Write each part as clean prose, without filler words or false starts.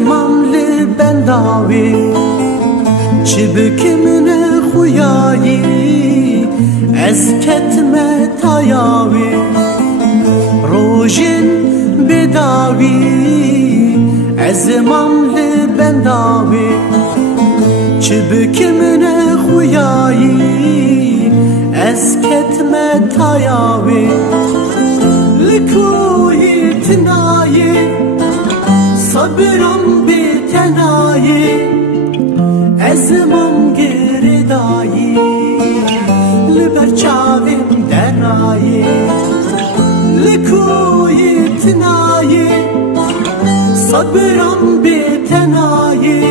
مملی بنداوی چی بکمن خویایی از کتم تایاوی روژن بداوی از مملی بنداوی چی بکمن خویایی از کتم تایاوی لکوی تنایی صبرم بتنایی از من گردایی لبرچاویم درنایی لکوی تنایی صبرم بتنایی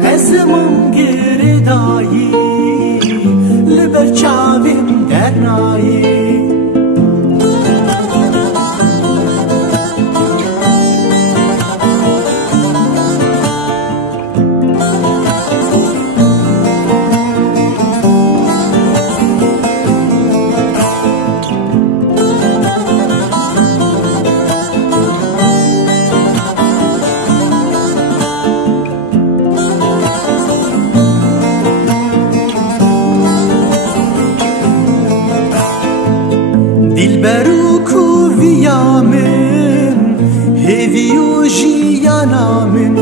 از من گردایی لبرچاویم درنایی دلبرو کویامن هیوی جیانامن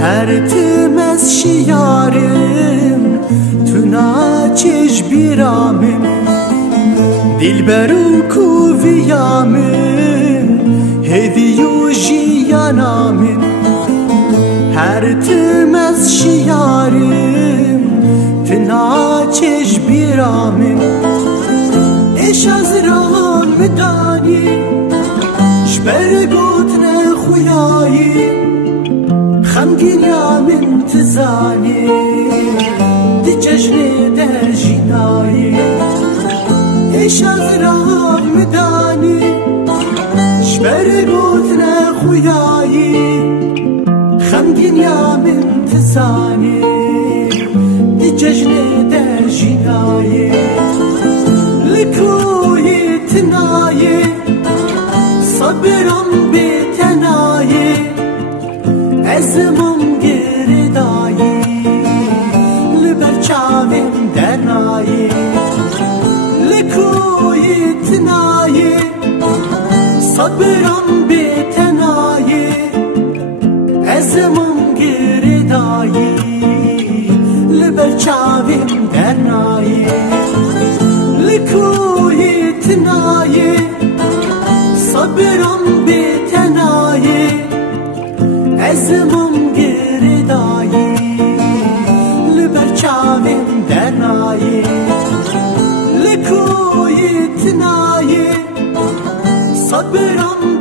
هر تمس شیارم تو ناچش بیرامن دلبرو کویامن هیوی جیانامن هر تمس شیارم تو ناچش بیرامن اش از راه مدانی شبر گوتن خویایی خمگین یا من تزانی دی جشن در جینایی اش از راه مدانی شبر گوتن خویایی خمگین یا من تزانی دی جشن در جینایی لکوی تنایی صبرم بتنایی از من گردایی لبرچاویم درنایی لکوی تنایی صبرم بتنایی از من گردایی لبرچاویم درنایی لکوی تنایی صبرم بتنایی از من گردایی لبرچاویم درنایی لکوی تنایی صبرم